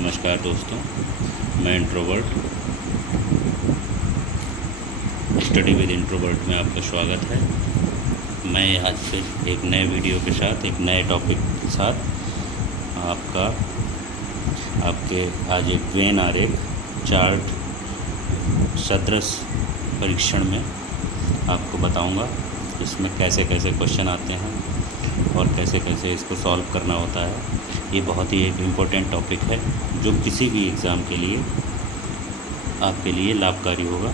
नमस्कार दोस्तों, मैं इंट्रोवर्ट स्टडी विद इंट्रोवर्ट में आपका स्वागत है। मैं आज से एक नए वीडियो के साथ, एक नए टॉपिक के साथ आपके आज एक वेन आरेख चार्ट सदृश परीक्षण में आपको बताऊंगा इसमें कैसे कैसे क्वेश्चन आते हैं और कैसे कैसे इसको सॉल्व करना होता है। ये बहुत ही एक इम्पोर्टेंट टॉपिक है जो किसी भी एग्ज़ाम के लिए आपके लिए लाभकारी होगा।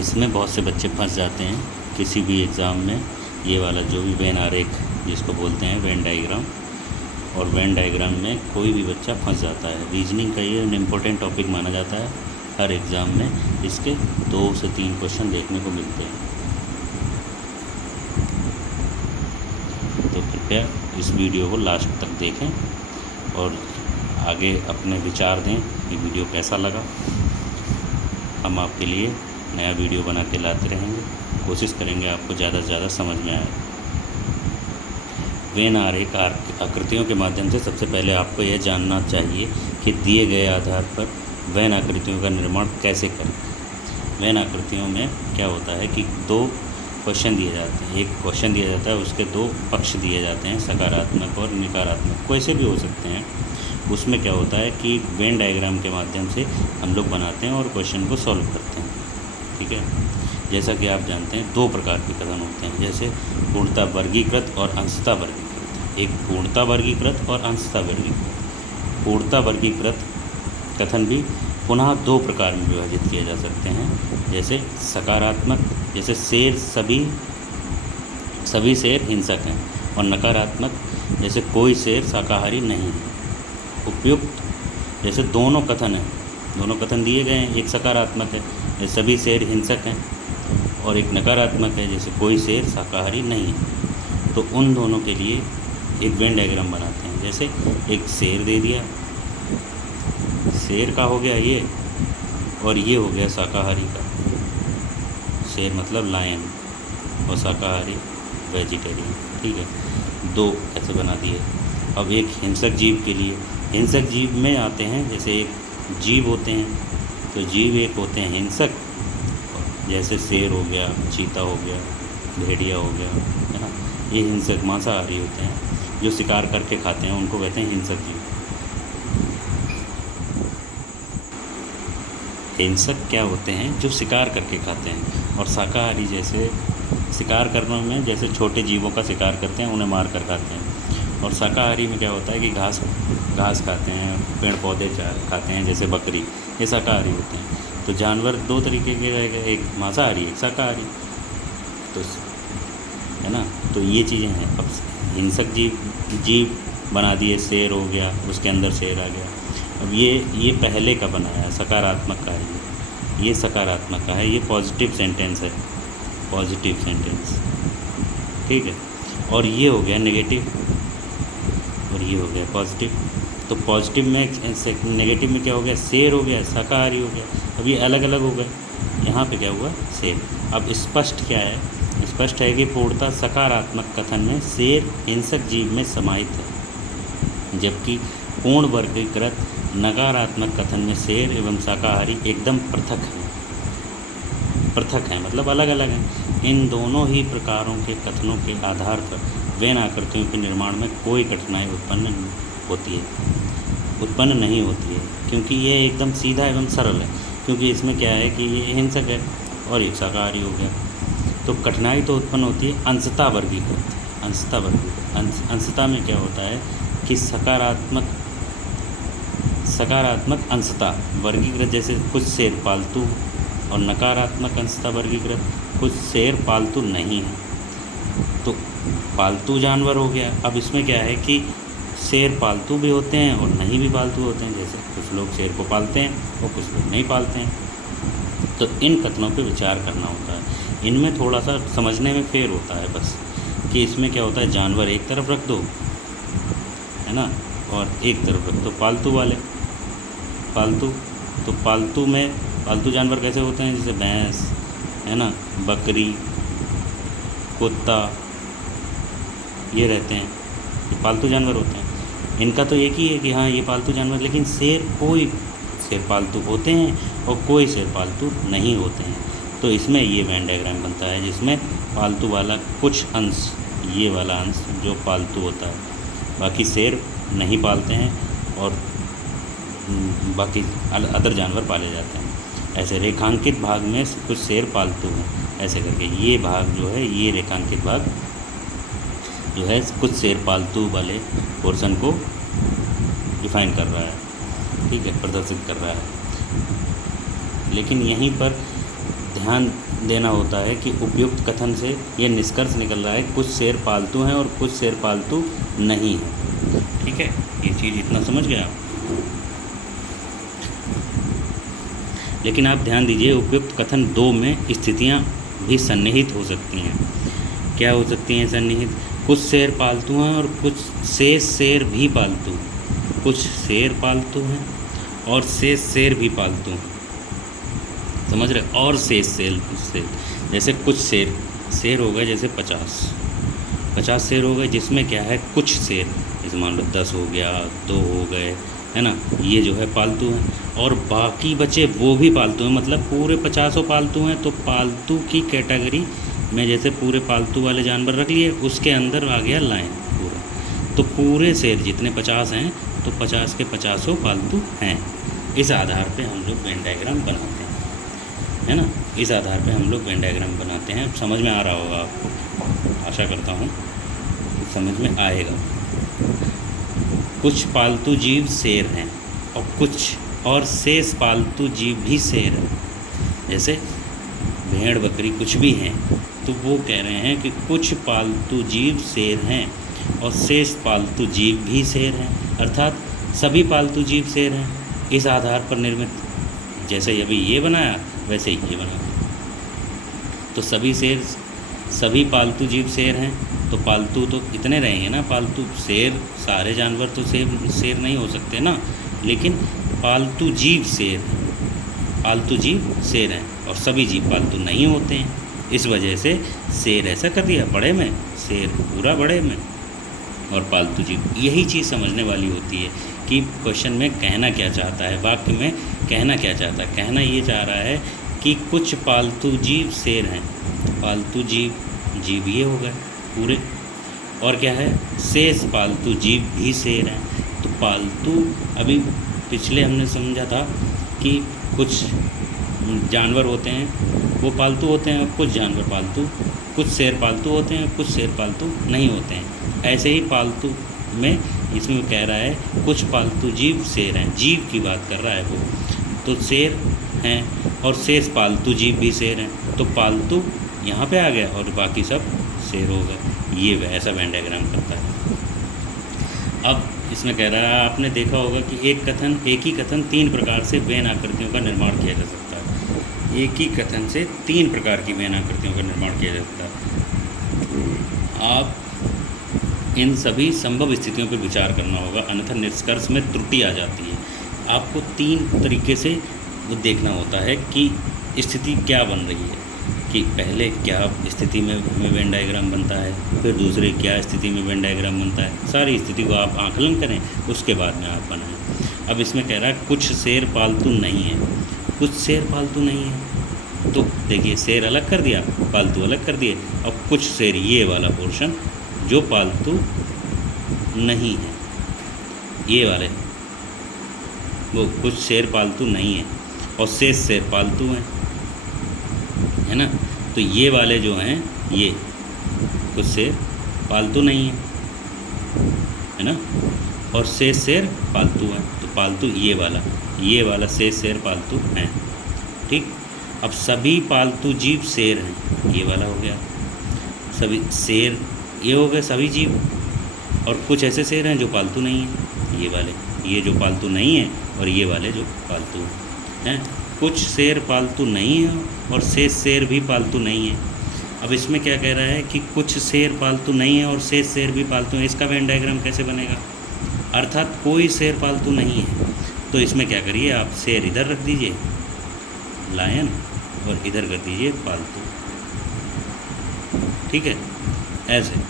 इसमें बहुत से बच्चे फंस जाते हैं किसी भी एग्ज़ाम में। ये वाला जो भी वेन आरेख जिसको बोलते हैं वेन डायग्राम, और वेन डायग्राम में कोई भी बच्चा फंस जाता है। रीजनिंग का ये इम्पोर्टेंट टॉपिक माना जाता है। हर एग्ज़ाम में इसके 2 से 3 क्वेश्चन देखने को मिलते हैं। तो कृपया इस वीडियो को लास्ट तक देखें और आगे अपने विचार दें कि वीडियो कैसा लगा। हम आपके लिए नया वीडियो बना के लाते रहेंगे, कोशिश करेंगे आपको ज़्यादा से ज़्यादा समझ में आए। वेन आरेख आकृतियों के माध्यम से सबसे पहले आपको यह जानना चाहिए कि दिए गए आधार पर वेन आकृतियों का निर्माण कैसे करें। वेन आकृतियों में क्या होता है कि 2 क्वेश्चन दिए जाते हैं। एक क्वेश्चन दिया जाता है, उसके 2 पक्ष दिए जाते हैं, सकारात्मक और नकारात्मक, कैसे भी हो सकते हैं। उसमें क्या होता है कि वेन डायग्राम के माध्यम से हम लोग बनाते हैं और क्वेश्चन को सॉल्व करते हैं। ठीक है, जैसा कि आप जानते हैं 2 प्रकार के कथन होते हैं, जैसे पूर्णतः वर्गीकृत और अंशतः वर्गीकृत। एक पूर्णतः वर्गीकृत और अंशतः वर्गीकृत। पूर्णतः वर्गीकृत कथन भी पुनः 2 प्रकार में विभाजित किए जा सकते हैं, जैसे सकारात्मक, जैसे शेर सभी शेर हिंसक हैं, और नकारात्मक, जैसे कोई शेर शाकाहारी नहीं है। उपयुक्त जैसे दोनों कथन हैं, दोनों कथन दिए गए हैं। एक सकारात्मक है जैसे सभी शेर हिंसक हैं, और एक नकारात्मक है जैसे कोई शेर शाकाहारी नहीं है। तो उन दोनों के लिए एक वेन डायग्राम बनाते हैं। जैसे एक शेर दे दिया, शेर का हो गया ये, और ये हो गया शाकाहारी का। शेर मतलब लायन और शाकाहारी वेजिटेरियन। ठीक है, 2 ऐसे बना दिए। अब एक हिंसक जीव के लिए, हिंसक जीव में आते हैं, जैसे एक जीव होते हैं, तो जीव एक होते हैं हिंसक, जैसे शेर हो गया, चीता हो गया, भेड़िया हो गया, है ना। ये हिंसक मांसाहारी होते हैं, जो शिकार करके खाते हैं, उनको कहते हैं हिंसक जीव। हिंसक क्या होते हैं, जो शिकार करके खाते हैं, और शाकाहारी जैसे शिकार करने में जैसे छोटे जीवों का शिकार करते हैं, उन्हें मार कर खाते हैं। और शाकाहारी में क्या होता है कि घास खाते हैं, पेड़ पौधे खाते हैं, जैसे बकरी, ये शाकाहारी होते हैं। तो जानवर 2 तरीके के रहेगा, एक मांसाहारी, एक शाकाहारी, तो है ना। तो ये चीज़ें हैं। अब हिंसक जीव बना दिए, शेर हो गया, उसके अंदर शेर आ गया। अब ये पहले का बनाया सकारात्मक का है, ये सकारात्मक का है, ये पॉजिटिव सेंटेंस है, पॉजिटिव सेंटेंस। ठीक है, और ये हो गया नेगेटिव, और ये हो गया पॉजिटिव। तो पॉजिटिव में नेगेटिव में क्या हो गया, शेर हो गया, शाकाहारी हो गया। अब ये अलग अलग हो गए। यहाँ पे क्या हुआ, शेर। अब स्पष्ट क्या है, स्पष्ट है कि पूर्णतः सकारात्मक कथन में शेर हिंसक जीव में समाहित है, जबकि पूर्ण वर्गीकृत नकारात्मक कथन में शेर एवं शाकाहारी एकदम पृथक हैं, मतलब अलग अलग हैं। इन दोनों ही प्रकारों के कथनों के आधार पर वेन आकृतियों के निर्माण में कोई कठिनाई उत्पन्न नहीं होती है, क्योंकि ये एकदम सीधा एवं सरल है। क्योंकि इसमें क्या है कि ये हिंसक है और एक शाकाहारी हो गया। तो कठिनाई तो उत्पन्न होती है अंशतः वर्गीकृत। अंशतः में क्या होता है कि सकारात्मक अंशतः वर्गीकृत, जैसे कुछ शेर पालतू, और नकारात्मक अंशतः वर्गीकृत, कुछ शेर पालतू नहीं है। तो पालतू जानवर हो गया। अब इसमें क्या है कि शेर पालतू भी होते हैं और नहीं भी पालतू होते हैं, जैसे कुछ लोग शेर को पालते हैं और कुछ लोग नहीं पालते हैं। तो इन कथनों पे विचार करना होता है। इनमें थोड़ा सा समझने में फेर होता है बस, कि इसमें क्या होता है, जानवर एक तरफ रख दो, है ना, और एक तरफ रख दो पालतू वाले, पालतू। तो पालतू जानवर कैसे होते हैं, जैसे भैंस, है ना, बकरी, कुत्ता, ये रहते हैं, ये पालतू जानवर होते हैं। इनका तो एक ही है कि हाँ ये पालतू जानवर, लेकिन कोई शेर पालतू होते हैं और कोई शेर पालतू नहीं होते हैं। तो इसमें ये वेन डायग्राम बनता है जिसमें पालतू वाला कुछ अंश, ये वाला अंश जो पालतू होता है, बाकी शेर नहीं पालते हैं और बाकी अदर जानवर पाले जाते हैं। ऐसे रेखांकित भाग में कुछ शेर पालतू हैं, ऐसे करके ये भाग जो है, ये रेखांकित भाग जो है कुछ शेर पालतू वाले पोर्शन को डिफाइन कर रहा है, ठीक है, प्रदर्शित कर रहा है। लेकिन यहीं पर ध्यान देना होता है कि उपयुक्त कथन से ये निष्कर्ष निकल रहा है कुछ शेर पालतू हैं और कुछ शेर पालतू नहीं हैं, ठीक है, ये चीज़ इतना समझ गया। लेकिन आप ध्यान दीजिए, उपयुक्त कथन 2 में स्थितियाँ भी सन्निहित हो सकती हैं। क्या हो सकती हैं सन्निहित? कुछ शेर पालतू हैं और कुछ शेष शेर भी पालतू, कुछ शेर पालतू हैं और शेष शेर भी पालतू, समझ रहे? और शेष शेर, जैसे कुछ शेर हो गए, जैसे 50 शेर हो गए, जिसमें क्या है कुछ शेर, जैसे मान लो 10 हो गया, 2 हो गए, है ना, ये जो है पालतू हैं, और बाकी बचे वो भी पालतू हैं, मतलब पूरे 50 पालतू हैं। तो पालतू की कैटेगरी में जैसे पूरे पालतू वाले जानवर रख लिए, उसके अंदर आ गया लाइन पूरा, तो पूरे शेर जितने 50 हैं तो 50 के 50 पालतू हैं। इस आधार पे हम लोग वेन डायग्राम बनाते हैं, है ना, इस आधार पे हम लोग वेन डायग्राम बनाते हैं। समझ में आ रहा होगा आपको, आशा करता हूँ समझ में आएगा। कुछ पालतू जीव शेर हैं और शेष पालतू जीव भी शेर हैं, जैसे भेड़ बकरी कुछ भी हैं, तो वो कह रहे हैं कि कुछ पालतू जीव शेर हैं और शेष पालतू जीव भी शेर हैं, अर्थात सभी पालतू जीव शेर हैं। इस आधार पर निर्मित, जैसे अभी ये बनाया वैसे ही ये बना, तो सभी पालतू जीव शेर हैं, तो पालतू तो इतने रहेंगे ना, पालतू शेर, सारे जानवर तो शेर नहीं हो सकते ना, लेकिन पालतू जीव शेर हैं और सभी जीव पालतू नहीं होते हैं। इस वजह से शेर ऐसा कर दिया बड़े में, शेर पूरा बड़े में, और पालतू जीव। यही चीज़ समझने वाली होती है कि क्वेश्चन में कहना क्या चाहता है, वाक्य में कहना क्या चाहता है। कहना ये चाह रहा है कि कुछ पालतू जीव शेर हैं, पालतू जीव ये हो गए पूरे, और क्या है, शेष पालतू जीव भी शेर हैं। तो पालतू, अभी पिछले हमने समझा था कि कुछ जानवर होते हैं वो पालतू होते हैं, कुछ जानवर पालतू, कुछ शेर पालतू होते हैं, कुछ शेर पालतू नहीं होते हैं। ऐसे ही पालतू में इसमें कह रहा है कुछ पालतू जीव शेर हैं, जीव की बात कर रहा है वो, तो शेर हैं और शेष पालतू जीव भी शेर हैं, तो पालतू यहाँ पे आ गया और बाकी सब शेर हो गए। ये ऐसा वेन डायग्राम करता है। अब इसमें कह रहा है, आपने देखा होगा कि एक ही कथन 3 प्रकार से वेन आकृतियों का निर्माण किया जा सकता है। एक ही कथन से 3 प्रकार की वेन आकृतियों का निर्माण किया जा सकता है। आप इन सभी संभव स्थितियों पर विचार करना होगा, अन्यथा निष्कर्ष में त्रुटि आ जाती है। आपको 3 तरीके से वो देखना होता है कि स्थिति क्या बन रही है, कि पहले क्या स्थिति में वेन डायग्राम बनता है, फिर दूसरे क्या स्थिति में वेन डायग्राम बनता है। सारी स्थिति को आप आकलन करें, उसके बाद में आप बनाएं। अब इसमें कह रहा है कुछ शेर पालतू नहीं है, कुछ शेर पालतू नहीं है, तो देखिए शेर अलग कर दिया, पालतू अलग कर दिए। अब कुछ शेर, ये वाला पोर्शन जो पालतू नहीं है, ये वाले वो कुछ शेर पालतू नहीं है और शेष शेर पालतू हैं, है ना। तो ये वाले जो हैं, ये कुछ शेर पालतू नहीं है ना, और शेष शेर पालतू हैं, तो पालतू ये वाला शेष शेर पालतू हैं, ठीक। अब सभी पालतू जीव शेर हैं, ये वाला हो गया, सभी शेर ये हो गए सभी जीव, और कुछ ऐसे शेर हैं जो पालतू नहीं हैं, ये वाले, ये जो पालतू नहीं है और ये वाले जो पालतू हैं। कुछ शेर पालतू नहीं है और शेष शेर भी पालतू नहीं है। अब इसमें क्या कह रहा है कि कुछ शेर पालतू नहीं है और शेष शेर भी पालतू है। इसका वेन डायग्राम कैसे बनेगा, अर्थात कोई शेर पालतू नहीं है। तो इसमें क्या करिए, आप शेर इधर रख दीजिए लायन, और इधर कर दीजिए पालतू, ठीक है, ऐसे।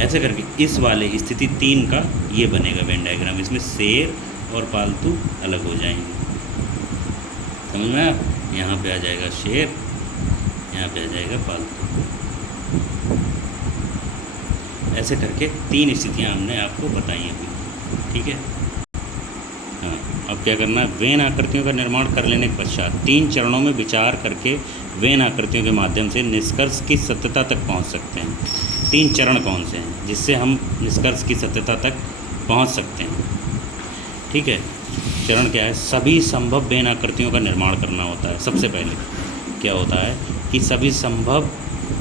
ऐसे करके इस वाले स्थिति 3 का ये बनेगा वेन डायग्राम। इसमें शेर और पालतू अलग हो जाएंगे, समझ में आया? यहाँ पे आ जाएगा शेर, यहाँ पे आ जाएगा पालतू। ऐसे करके 3 स्थितियाँ हमने आपको बताई अभी, ठीक है। हाँ, अब क्या करना है, वेन आकृतियों का निर्माण कर लेने के पश्चात 3 चरणों में विचार करके वेन आकृतियों के माध्यम से निष्कर्ष की सत्यता तक पहुंच सकते हैं। 3 चरण कौन से हैं जिससे हम निष्कर्ष की सत्यता तक पहुंच सकते हैं, ठीक है। चरण क्या है, सभी संभव वेन आकृतियों का निर्माण करना होता है। सबसे पहले क्या होता है कि सभी संभव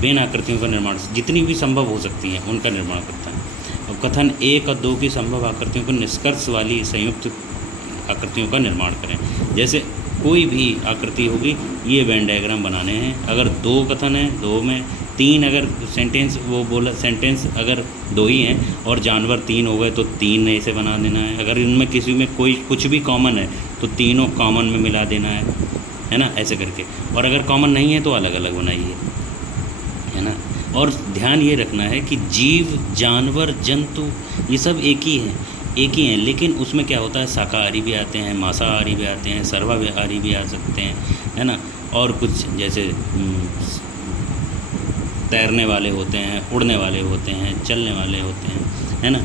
वेन आकृतियों का निर्माण, जितनी भी संभव हो सकती हैं उनका निर्माण करता है। अब कथन 1 और 2 की संभव आकृतियों को निष्कर्ष वाली संयुक्त आकृतियों का निर्माण करें। जैसे कोई भी आकृति होगी, ये वेन डायग्राम बनाने हैं। अगर 2 कथन है, 2 में 3 अगर सेंटेंस, वो बोला सेंटेंस अगर 2 ही हैं और जानवर 3 हो गए तो 3 ऐसे बना देना है। अगर इनमें किसी में कोई कुछ भी कॉमन है तो तीनों कॉमन में मिला देना है ना, ऐसे करके। और अगर कॉमन नहीं है तो अलग अलग बनाइए, है ना। और ध्यान ये रखना है कि जीव, जानवर, जंतु ये सब एक ही हैं, लेकिन उसमें क्या होता है, शाकाहारी भी आते हैं, मांसाहारी भी आते हैं, सर्वाहारी भी आ सकते हैं, है ना। और कुछ जैसे तैरने वाले होते हैं, उड़ने वाले होते हैं, चलने वाले होते हैं, है ना।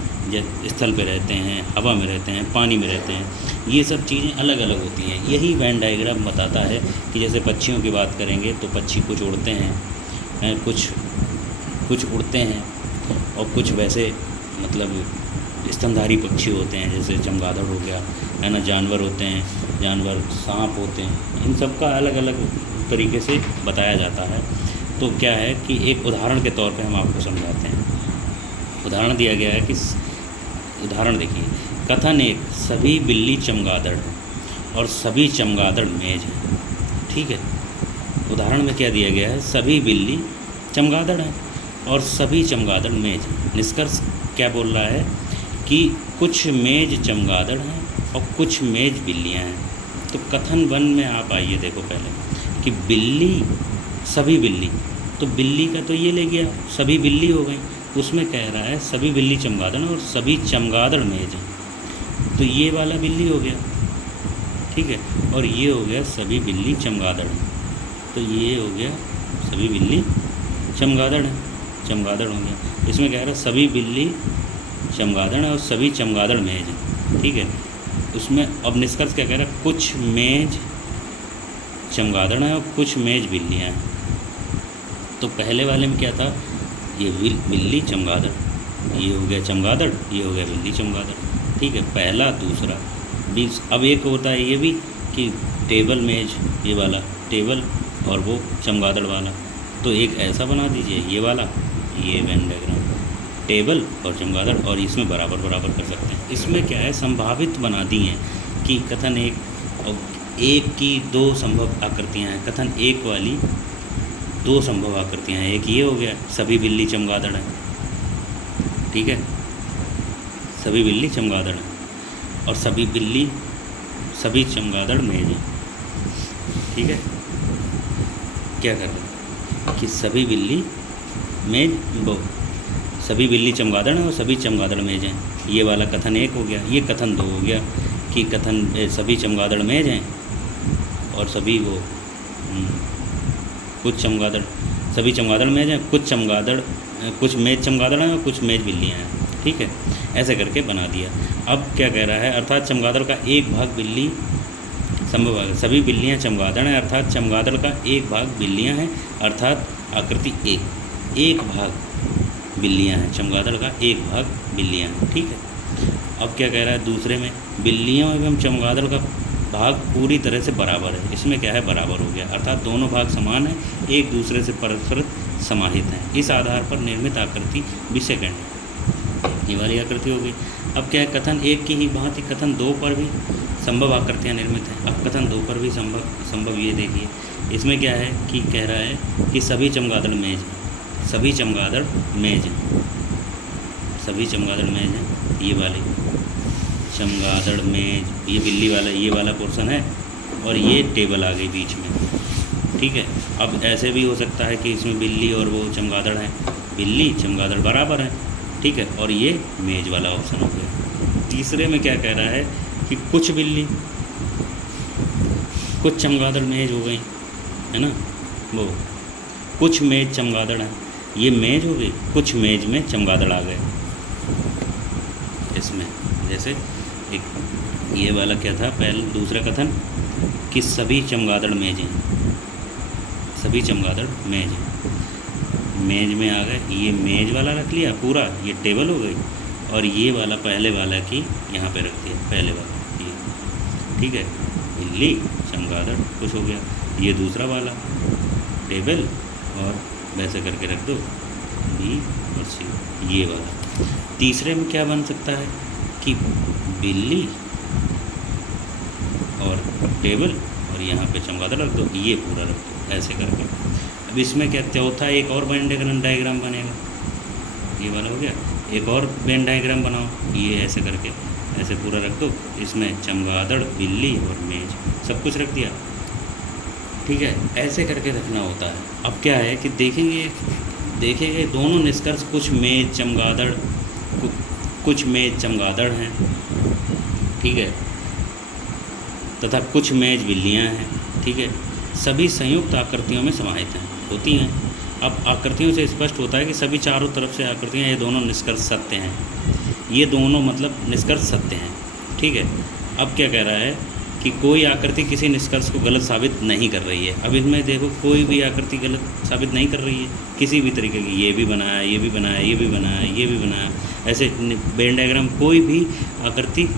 स्थल पे रहते हैं, हवा में रहते हैं, पानी में रहते हैं, ये सब चीज़ें अलग अलग होती हैं। यही वेन डायग्राम बताता है कि जैसे पक्षियों की बात करेंगे तो पक्षी कुछ उड़ते हैं, कुछ उड़ते हैं और कुछ वैसे मतलब स्तनधारी पक्षी होते हैं, जैसे चमगादड़ हो गया, है ना। जानवर होते हैं, जानवर सांप होते हैं, इन सब का अलग अलग तरीके से बताया जाता है। तो क्या है कि एक उदाहरण के तौर पे हम आपको समझाते हैं। उदाहरण दिया गया है कि उदाहरण देखिए, कथन 1, सभी बिल्ली चमगादड़ हैं और सभी चमगादड़ मेज हैं, ठीक है। उदाहरण में क्या दिया गया है, सभी बिल्ली चमगादड़ हैं और सभी चमगादड़ मेज हैं। निष्कर्ष क्या बोल रहा है कि कुछ मेज चमगादड़ हैं और कुछ मेज बिल्लियां हैं। तो कथन 1 में आप आइए, देखो पहले कि बिल्ली, सभी बिल्ली, तो बिल्ली का तो ये ले गया, सभी बिल्ली हो गई। उसमें कह रहा है सभी बिल्ली चमगादड़ और सभी चमगादड़ मेज हैं, तो ये वाला बिल्ली हो गया, ठीक है। और ये हो गया सभी बिल्ली चमगादड़ हैं, तो ये हो गया सभी बिल्ली चमगादड़ हैं, चमगादड़ हो गया। इसमें कह रहा है सभी बिल्ली चमगादड़ है और सभी चमगादड़ मेज हैं, ठीक है। उसमें अब निष्कर्ष क्या कह रहा है, कुछ मेज चमगादड़ हैं और कुछ मेज बिल्लियाँ हैं। तो पहले वाले में क्या था, ये बिल्ली चमगादड़, ये हो गया चमगादड़, ये हो गया बिल्ली चमगादड़, ठीक है। पहला, दूसरा 20। अब एक होता है ये भी कि टेबल मेज, ये वाला टेबल और वो चमगादड़ वाला, तो एक ऐसा बना दीजिए, ये वाला, ये वेन डायग्राम, टेबल और चमगादड़, और इसमें बराबर बराबर कर सकते हैं। इसमें क्या है, संभावित बना दी हैं कि कथन 1 और 1 की 2 संभव आकृतियाँ हैं। कथन 1 वाली 2 संभव आकृतियाँ हैं, एक ये हो गया सभी बिल्ली चमगादड़ हैं, ठीक है, सभी बिल्ली चमगादड़ हैं, और सभी बिल्ली, सभी चमगादड़ मेज हैं, ठीक है। क्या कर रहे हैं कि सभी बिल्ली मेज, वो सभी बिल्ली चमगादड़ हैं और सभी चमगादड़ मेज हैं, ये वाला कथन 1 हो गया। ये कथन 2 हो गया कि कथन सभी चमगादड़ मेज हैं और सभी वो कुछ चमगादड़, सभी चमगादड़ मेज हैं, कुछ मेज चमगादड़ हैं और कुछ मेज बिल्लियाँ हैं, ठीक है। ऐसे करके बना दिया। अब क्या कह रहा है, अर्थात चमगादड़ का 1 भाग बिल्ली संभव है, सभी बिल्लियाँ चमगादड़ हैं, अर्थात चमगादड़ का 1 भाग बिल्लियाँ हैं, अर्थात आकृति 1 भाग बिल्लियाँ हैं, चमगादड़ का 1 भाग बिल्लियाँ हैं, ठीक है। अब क्या कह रहा है दूसरे में, बिल्लियों एवं चमगादड़ का भाग पूरी तरह से बराबर है। इसमें क्या है, बराबर हो गया, अर्थात दोनों भाग समान हैं, एक दूसरे से परस्पर समाहित हैं। इस आधार पर निर्मित आकृति विषयखंड, ये वाली आकृति हो गई। अब क्या है, कथन 1 की ही भांति कथन 2 पर भी संभव आकृतियाँ निर्मित हैं। अब कथन 2 पर भी संभव ये देखिए, इसमें क्या है कि कह रहा है कि सभी चमगादड़ मेज हैं, सभी चमगादड़ मेज हैं, सभी चमगादड़ मेज हैं, ये वाली चमगादड़ मेज, ये बिल्ली वाला, ये वाला पोर्शन है, और ये टेबल आ गई बीच में, ठीक है। अब ऐसे भी हो सकता है कि इसमें बिल्ली और वो चमगादड़ हैं, बिल्ली चमगादड़ बराबर हैं, ठीक है, और ये मेज वाला ऑप्शन हो गया। तीसरे में क्या कह रहा है कि कुछ बिल्ली, कुछ चमगादड़ मेज हो गई, है ना, वो कुछ मेज चमगादड़ हैं, ये मेज हो गई, कुछ मेज में चमगादड़ आ गए। इसमें जैसे एक ये वाला क्या था पहले, दूसरा कथन कि सभी चमगादड़ मेज हैं, सभी चमगादड़ मेज हैं, मेज में आ गए, ये मेज वाला रख लिया पूरा, ये टेबल हो गई, और ये वाला पहले वाला की यहाँ पे रख दिया, पहले वाला ये, ठीक है, बिल्ली चमगादड़ कुछ हो गया, ये दूसरा वाला टेबल, और वैसे करके रख दो बी और सी, ये वाला। तीसरे में क्या बन सकता है कि बिल्ली और टेबल, और यहाँ पे चमगादड़ रख दो, ये पूरा रख दो, ऐसे करके। अब इसमें क्या चौथा एक और वेन डायग्राम बनेगा, ये वाला हो गया, एक और वेन डायग्राम बनाओ, ये ऐसे करके ऐसे पूरा रख दो, इसमें चमगादड़, बिल्ली और मेज सब कुछ रख दिया, ठीक है, ऐसे करके रखना होता है। अब क्या है कि देखेंगे दोनों निष्कर्ष, कुछ मेज चमगादड़, कुछ मेज चमगादड़ हैं, ठीक है, तथा कुछ मेज बिल्लियां हैं, ठीक है, सभी संयुक्त आकृतियों में समाहित हैं, होती हैं। अब आकृतियों से स्पष्ट होता है कि सभी चारों तरफ से आकृतियां, ये दोनों निष्कर्ष सत्य हैं, ये दोनों मतलब निष्कर्ष सत्य हैं, ठीक है। अब क्या कह रहा है कि कोई आकृति किसी निष्कर्ष को गलत साबित नहीं कर रही है। अब इसमें देखो कोई भी आकृति गलत साबित नहीं कर रही है किसी भी तरीके की, ये भी बनाया, ये भी बनाया, ये भी बनाया, ये भी बनाया, ऐसे वेन डायग्राम कोई भी आकृति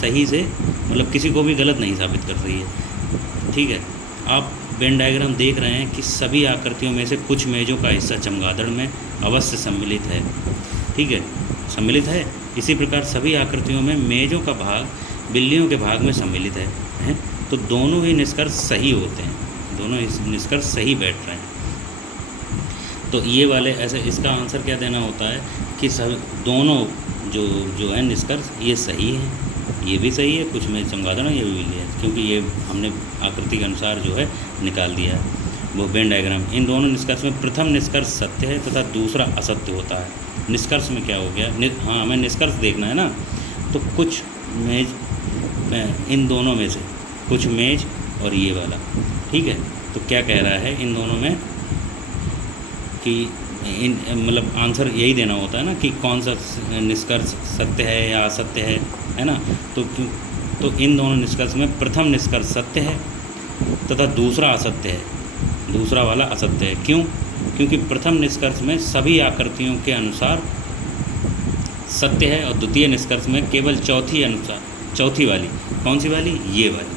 सही से मतलब किसी को भी गलत नहीं साबित कर रही है, ठीक है। आप वेन डायग्राम देख रहे हैं कि सभी आकृतियों में से कुछ मेजों का हिस्सा चमगादड़ में अवश्य सम्मिलित है, ठीक है, सम्मिलित है। इसी प्रकार सभी आकृतियों में मेजों का भाग बिल्लियों के भाग में सम्मिलित है, तो दोनों ही निष्कर्ष सही होते हैं, दोनों ही निष्कर्ष सही बैठ रहे हैं। तो ये वाले ऐसे, इसका आंसर क्या देना होता है कि सब दोनों जो है निष्कर्ष ये सही है, ये भी सही है, कुछ में चमगादड़ ये भी बिल्ली है, क्योंकि ये हमने आकृति के अनुसार जो है निकाल दिया है वो वेन डायग्राम। इन दोनों निष्कर्ष में प्रथम निष्कर्ष सत्य है तथा दूसरा असत्य होता है। निष्कर्ष में क्या हो गया, हाँ हमें निष्कर्ष देखना है ना, तो कुछ मेज, इन दोनों में से कुछ मेज और ये वाला, ठीक है। तो क्या कह रहा है इन दोनों में कि इन मतलब आंसर यही देना होता है ना कि कौन सा निष्कर्ष सत्य है या असत्य है ना। तो इन दोनों निष्कर्ष में प्रथम निष्कर्ष सत्य है तथा दूसरा असत्य है, दूसरा वाला असत्य है। क्यों? क्योंकि प्रथम निष्कर्ष में सभी आकृतियों के अनुसार सत्य है और द्वितीय निष्कर्ष में केवल चौथी वाली, कौन सी वाली, ये वाली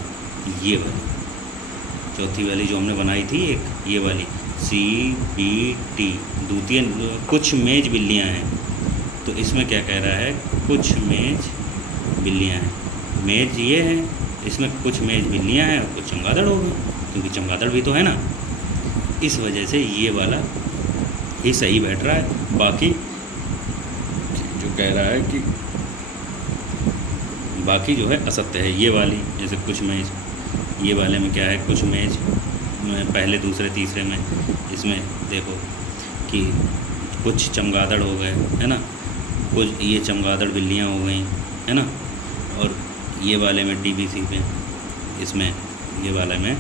चौथी वाली जो हमने बनाई थी एक, ये वाली CBT, द्वितीय कुछ मेज बिल्लियां हैं। तो इसमें क्या कह रहा है, कुछ मेज बिल्लियां हैं, मेज ये है, इसमें कुछ मेज बिल्लियां हैं और कुछ चमगादड़ हो गई, क्योंकि चमगादड़ भी तो है ना, इस वजह से ये वाला ही सही बैठ रहा है। बाकी जो कह रहा है कि बाकी जो है असत्य है, ये वाली जैसे कुछ मेज, ये वाले में क्या है, कुछ मेज पहले दूसरे तीसरे में इसमें देखो कि कुछ चमगादड़ हो गए, है ना, कुछ ये चमगादड़ बिल्लियां हो गई, है ना, और ये वाले में DBC पे इसमें ये वाले में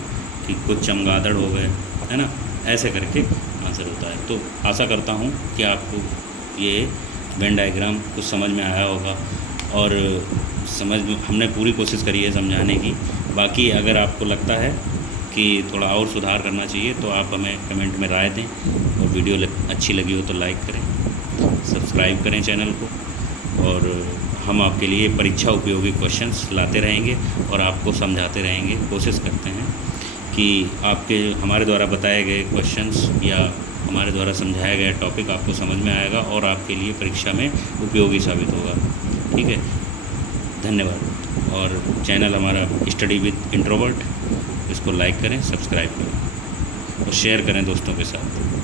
कि कुछ चमगादड़ हो गए, है ना, ऐसे करके आंसर होता है। तो आशा करता हूँ कि आपको ये वेन डायग्राम कुछ समझ में आया होगा, और हमने पूरी कोशिश करी है समझाने की। बाकी अगर आपको लगता है कि थोड़ा और सुधार करना चाहिए तो आप हमें कमेंट में राय दें, और वीडियो अच्छी लगी हो तो लाइक करें, सब्सक्राइब करें चैनल को, और हम आपके लिए परीक्षा उपयोगी क्वेश्चंस लाते रहेंगे और आपको समझाते रहेंगे। कोशिश करते हैं कि आपके हमारे द्वारा बताए गए क्वेश्चंस या हमारे द्वारा समझाया गया टॉपिक आपको समझ में आएगा और आपके लिए परीक्षा में उपयोगी साबित होगा। ठीक है, धन्यवाद। और चैनल हमारा स्टडी विद इंट्रोवर्ट, इसको लाइक करें, सब्सक्राइब करें और शेयर करें दोस्तों के साथ।